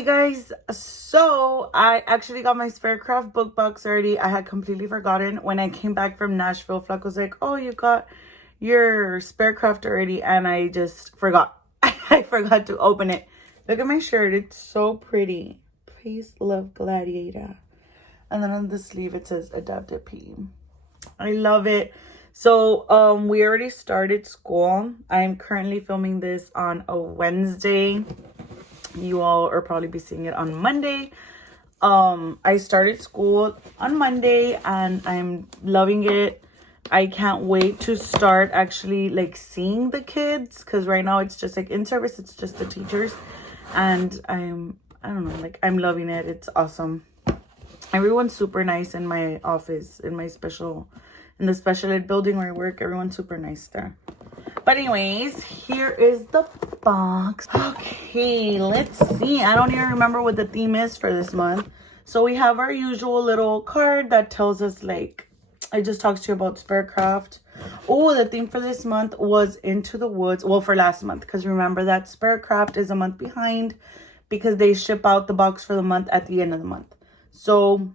Okay, guys, so I actually got my Spearcraft book box already. I had completely forgotten. When I came back from Nashville, Flack was like, oh, you got your Spearcraft already, and I just forgot. I forgot to open it. Look at my shirt. It's so pretty. Please love Gladiator. And then on the sleeve, it says Adapted P. I love it. So, we already started school. I'm currently filming this on a Wednesday. You all are probably be seeing it on Monday. I started school on Monday and I'm loving it. I can't wait to start actually like seeing the kids, because right now it's just like in service, it's just the teachers, and I don't know, like I'm loving it. It's awesome. Everyone's super nice in my office, in the special ed building where I work. Everyone's super nice there. But anyways, here is the box. Okay, let's see. I don't even remember what the theme is for this month. So we have our usual little card that tells us, like, it just talks to you about Spearcraft. Oh, the theme for this month was Into the Woods. Well, for last month, because remember that Spearcraft is a month behind because they ship out the box for the month at the end of the month. So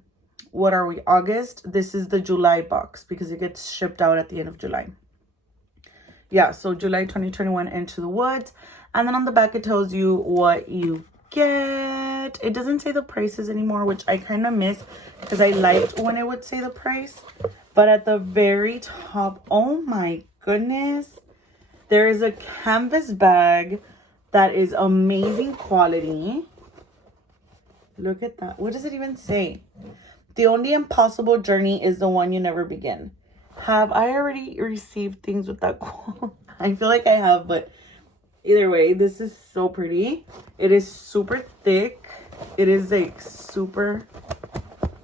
what are we, August? This is the July box because it gets shipped out at the end of July. Yeah, so July 2021, Into the Woods. And then on the back, it tells you what you get. It doesn't say the prices anymore, which I kind of miss because I liked when it would say the price. But at the very top, oh my goodness, there is a canvas bag that is amazing quality. Look at that. What does it even say? The only impossible journey is the one you never begin. Have I already received things with that quote? I feel like I have, but either way, this is so pretty. It is super thick. It is like super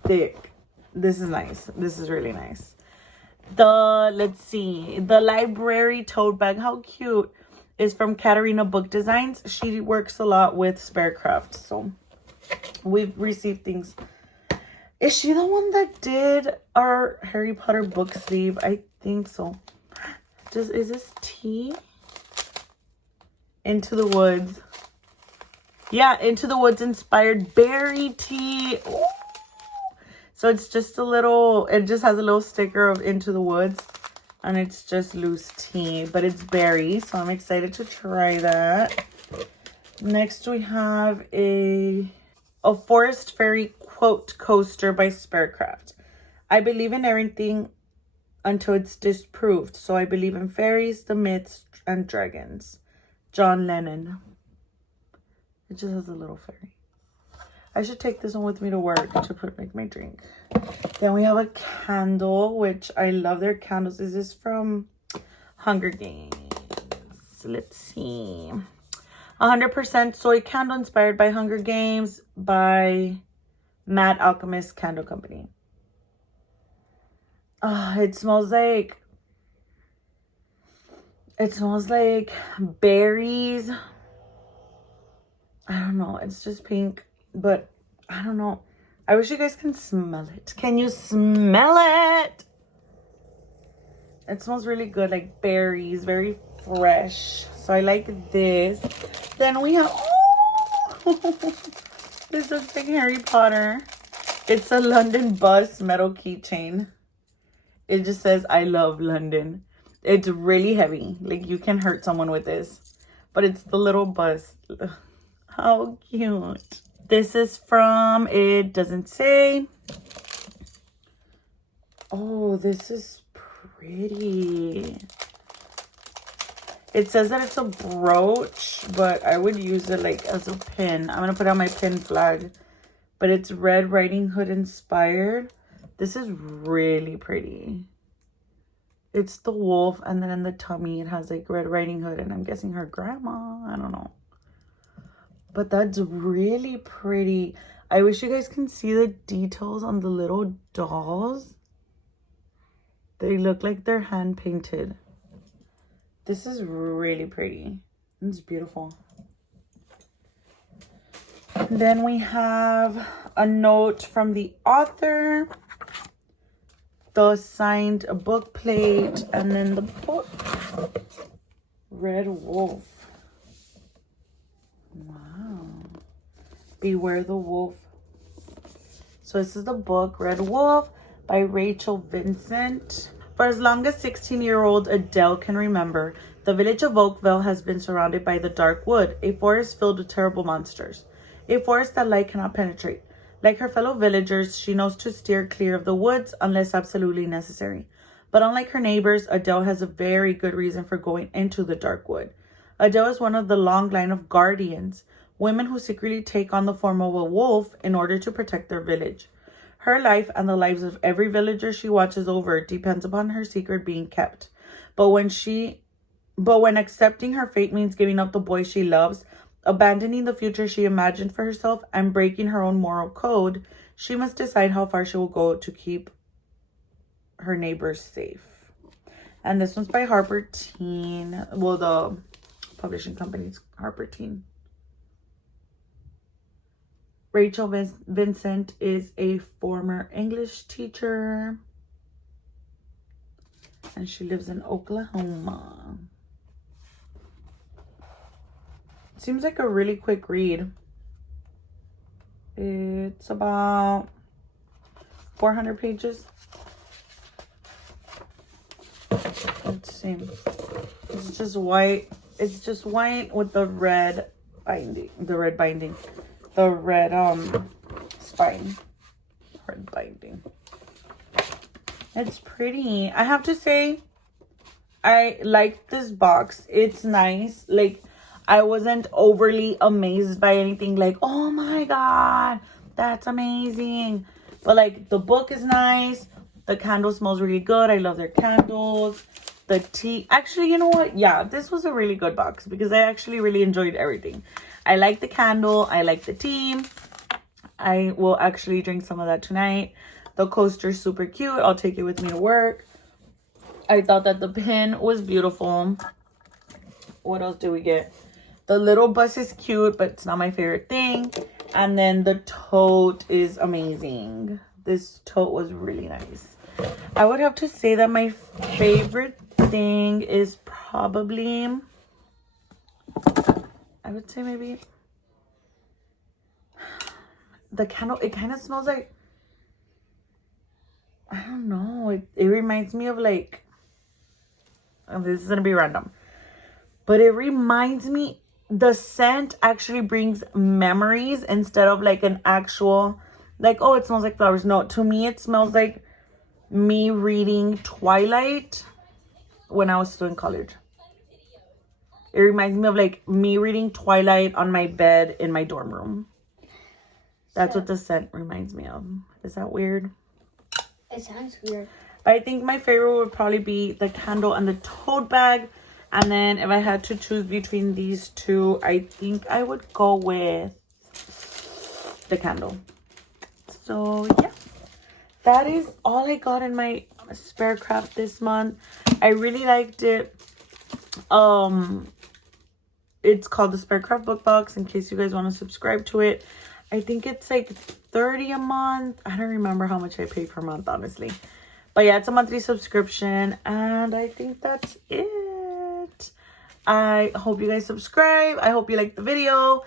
thick. This is nice. This is really nice. Let's see, the library tote bag, how cute, is from Katarina Book Designs. She works a lot with Spearcraft, so we've received things. Is she the one that did our Harry Potter book sleeve? I think so. Is this tea? Into the Woods. Yeah, Into the Woods inspired berry tea. Ooh. So it's just it just has a little sticker of Into the Woods. And it's just loose tea, but it's berry. So I'm excited to try that. Next we have a Forest Fairy quote coaster by Spearcraft. I believe in everything until it's disproved. So I believe in fairies, the myths, and dragons. John Lennon. It just has a little fairy. I should take this one with me to work to make my drink. Then we have a candle, which I love their candles. This is from Hunger Games. Let's see. 100% soy candle inspired by Hunger Games by Mad Alchemist Candle Company. It smells like berries. I don't know. It's just pink, but I don't know. I wish you guys can smell it. Can you smell it? It smells really good, like berries, very fresh. So I like this. Then we have, this looks like Harry Potter. It's a London bus metal keychain. It just says, I love London. It's really heavy. Like, you can hurt someone with this. But it's the little bus. How cute. This is from, it doesn't say. Oh, this is pretty. It says that it's a brooch, but I would use it like as a pin. I'm going to put on my pin flag. But it's Red Riding Hood inspired. This is really pretty. It's the wolf, and then in the tummy it has like Red Riding Hood, and I'm guessing her grandma. I don't know. But that's really pretty. I wish you guys can see the details on the little dolls. They look like they're hand painted. This is really pretty. It's beautiful. Then we have a note from the author, the signed book plate, and then the book. Red Wolf. Wow. Beware the Wolf. So this is the book, Red Wolf by Rachel Vincent. For as long as 16-year-old Adele can remember, the village of Oakville has been surrounded by the dark wood, a forest filled with terrible monsters. A forest that light cannot penetrate. Like her fellow villagers, she knows to steer clear of the woods unless absolutely necessary. But unlike her neighbors, Adele has a very good reason for going into the dark wood. Adele is one of the long line of guardians, women who secretly take on the form of a wolf in order to protect their village. Her life and the lives of every villager she watches over depends upon her secret being kept. But when accepting her fate means giving up the boy she loves, abandoning the future she imagined for herself, and breaking her own moral code, she must decide how far she will go to keep her neighbors safe. And this one's by Harper Teen. Well, the publishing company's Harper Teen. Rachel Vincent is a former English teacher, and she lives in Oklahoma. Seems like a really quick read. It's about 400 pages. Let's see. It's just white. It's just white with the red binding. The red spine. Red binding. It's pretty. I have to say, I like this box. It's nice. Like, I wasn't overly amazed by anything like, oh my god, that's amazing. But like, the book is nice. The candle smells really good. I love their candles. The tea. Actually, you know what? Yeah, this was a really good box because I actually really enjoyed everything. I like the candle. I like the tea. I will actually drink some of that tonight. The coaster's super cute. I'll take it with me to work. I thought that the pin was beautiful. What else do we get? The little bus is cute, but it's not my favorite thing. And then the tote is amazing. This tote was really nice. I would have to say that my favorite thing is probably, I would say maybe the candle. It kind of smells like, I don't know. It reminds me of like, this is going to be random, but it reminds me, the scent actually brings memories instead of like an actual, like, oh, it smells like flowers. No, to me, it smells like me reading Twilight when I was still in college. It reminds me of like me reading Twilight on my bed in my dorm room. That's what the scent reminds me of. Is that weird? It sounds weird. But I think my favorite would probably be the candle and the tote bag. And then if I had to choose between these two, I think I would go with the candle. So yeah, that is all I got in my Spearcraft this month. I really liked it. It's called the Spearcraft Book Box, in case you guys want to subscribe to it. I think it's like $30 a month. I don't remember how much I pay per month, honestly. But yeah, it's a monthly subscription, and I think that's it. I hope you guys subscribe. I hope you like the video.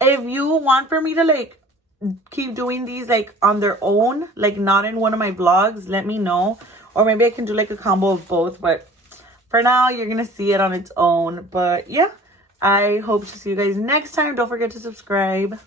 If you want for me to like keep doing these like on their own, like not in one of my vlogs, let me know. Or maybe I can do like a combo of both. But for now, you're going to see it on its own. But yeah, I hope to see you guys next time. Don't forget to subscribe.